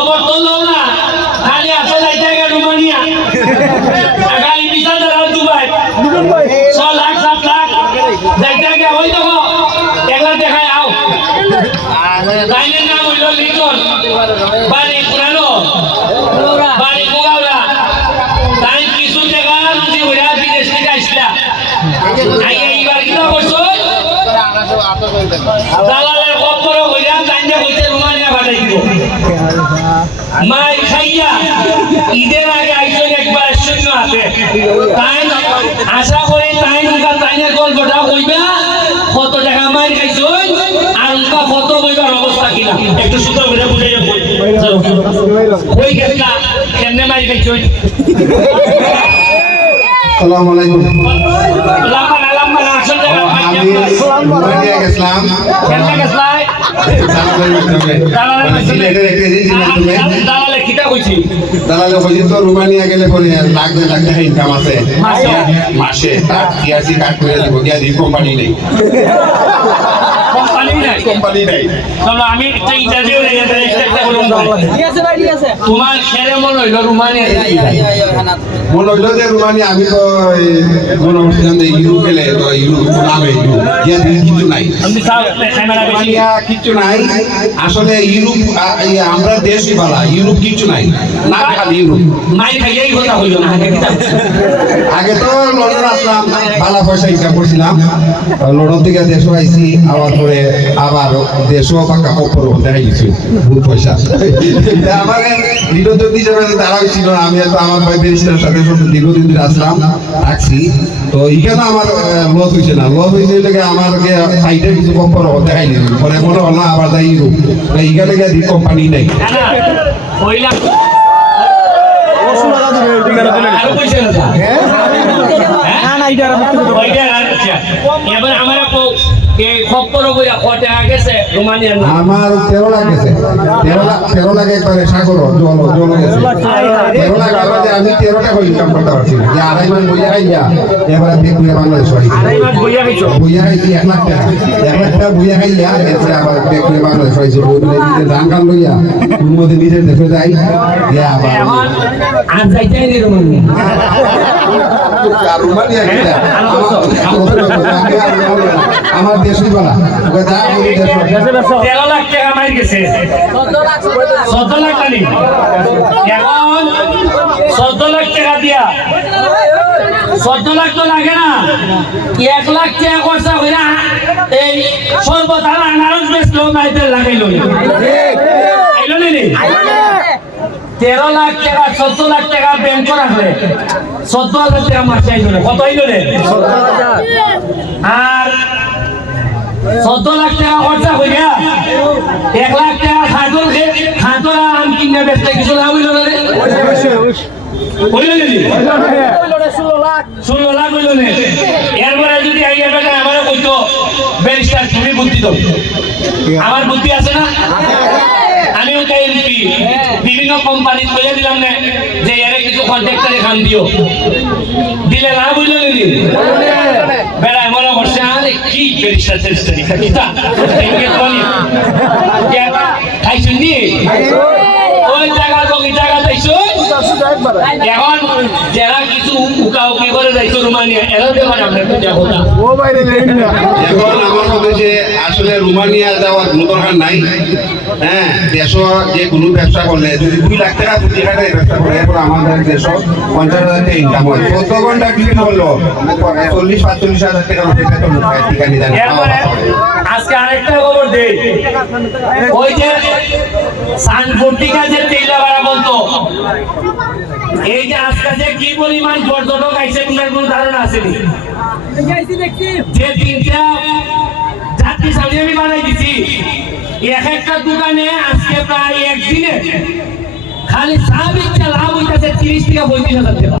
খবর তো লও না খালি আসে যাইতে গেল রোমানিয়া আগামী বিচার দ্বারা দুবাই 6 লাখ 7 লাখ যাইতে গে ওই দেখো একলা দেখায় আও লাইনের নাম হইল লিটন বাড়ি পুরানো বাড়ি গোগাওড়া তাই কিছু টাকা রুজি হইয়া বিদেশ থেকে আসলা এইবার কিনা করছো দালালের খবর হইয়া জানিয়ে হইতে রোমানিয়া পাঠাই দিব মাই খাইয়া ঈদের আগে আইসো একবার শূন্য হাতে তাই আশা করি তাই নৌকা তাইনের গল্পটা কইবা কত টাকা মাই খাইছো আর উনকা কত কইবার অবস্থা কিনা একটু সুন্দর করে বুঝাইয়া কই গেলা কেমনে মাই খাইছো আসসালামু আলাইকুম লাম্বা আসল জায়গা আমি রোমানিয়া গেছিলাম কেমনে গেছলাই দালালে কিটা কইছি দালালে কইছি তো রোমানিয়া গেলে পরে লাখ লাখ টাকা ইনকাম আছে মাসে তার টিআরসি কার্ড করে দিব গিয়া দি কোম্পানি নেই কোম্পানি নাই চলো আমি একটা ইন্টারভিউ নেই একটা বলুন ঠিক আছে ভাই ঠিক আছে তোমার খেলে মন হইল রোমানিয়া মন হইল যে রোমানিয়া আমি তো মনে করছিলাম যে ইউরোপ গেলে তো ইউরোপ নামে গিয়া কিছু নাই রোমানিয়া কিছু নাই আসলে ইউরোপ আমরা দেশই ভালো ইউরোপ কিছু নাই না খালি ইউরোপ মাই খাইয়াই কথা হইল না আগে তো লন্ডন আসলাম ভালো পয়সা ইনকাম করছিলাম লন্ডন থেকে দেশও আইছি আবার পরে আবার দেশও পাকা কপর দেখাই গেছি বহুত পয়সা আমার দীর্ঘদিন হিসেবে তারা ছিল আমি তো আমার ভাই ব্যারিস্টারের সাথে দীর্ঘদিন ধরে আসলাম থাকছি তো এখানে আমার লস হয়েছে না লস হয়েছে লেগে আমাকে সাইডে কিছু কপর দেখাই দিল পরে মনে হল না আবার যাই ইউরোপ এইখানে গিয়ে কোম্পানি নেই এবার আমার খবর বইয়া কত টাকা গেছে রোমানিয়ার আমার 13 লাখ গেছে 13 লাখ একবারে সাগর জল গেছে 13 লাখ আমি 13 টাকা ইনকাম করতে পারছি না যে আড়াই মাস বইয়া খাইয়া এবারে বেকুলে বাংলাদেশ হয়েছে আড়াই মাস বইয়া খাইছো বইয়া খাইছি 1 লাখ টাকা 1 লাখ টাকা বইয়া খাইয়া এরপরে আবার বেকুলে বাংলাদেশ হয়েছে বই বলে নিজের ধান কান লইয়া কোন মধ্যে নিজের দেশে যাই যে আবার আর যাইতেই নি রোমানিয়া কিটা আমার দেশই বলা যা বলি দেশ 13 লাখ টাকা মাই গেছে 14 লাখ টাকা এখন 14 লাখ টাকা দিয়া 14 লাখ তো লাগে না 1 লাখ টাকা খরচা কইরা এই সর্বতারা আনারস বেচলো মাইতে লাগাইলো আইলো নি 13 লাখ টাকা 14 লাখ টাকা ব্যাংক রাখলে 14,000 টাকা মাসে আইলো কত আইলো রে 17,000 আর 14 লাখ টাকা খরচা কইরা 1 লাখ টাকা খাতর আম কিনে বেচতে কিছু লাভ হইলো না রে হইলো নি 16 লাখ হইলো নে এরপরে যদি আইয়া বেটা আমারে কইতো ব্যারিস্টার তুমি বুদ্ধি দাও আমার বুদ্ধি আছে না আমি ওকে এমপি বিভিন্ন কোম্পানি কইয়া দিলাম না যে এর কিছু কন্ট্রাক্টরে খান দিও দিলে না বুঝলো নি বেড়া মনে করছে আরে কি ব্যারিস্টার সেস্টারি কিতা এমকে বলি কে খাইছুন নি ওই জায়গা গঙ্গি জায়গা যাইছো এখন যারা কিছু উকাউকি করে যাইছো রোমানিয়া এরা দেখুন আপনার দেখো না এখন আমার মতে যে আসলে রোমানিয়া যাওয়ার কোনো দরকার নাই হ্যাঁ দেশ যে কোনো ব্যবসা করলে যদি 2 লাখ টাকা প্রতি টাকা ব্যবসা করে এরপর আমাদের দেশ 50,000 টাকা ইনকাম হয় 14 ঘন্টা ডিউটি হলো 40-45,000 টাকা বেতন পায় ঠিকানি দেন আজকে আরেকটা খবর দেই ওই যে সানফোর্টিকা যে তেইলা ভাড়া বলতো এই যে আজকে যে কি পরিমাণ পর্যটক আইছে তোমার কোনো ধারণা আছে নি যে 3টা যাত্রী সামনে আমি বানাই দিছি এক একটা দোকানে আজকে প্রায় একদিনে খালি চা বিক্রি লাভ হইতাছে 30 থেকে 35,000 টাকা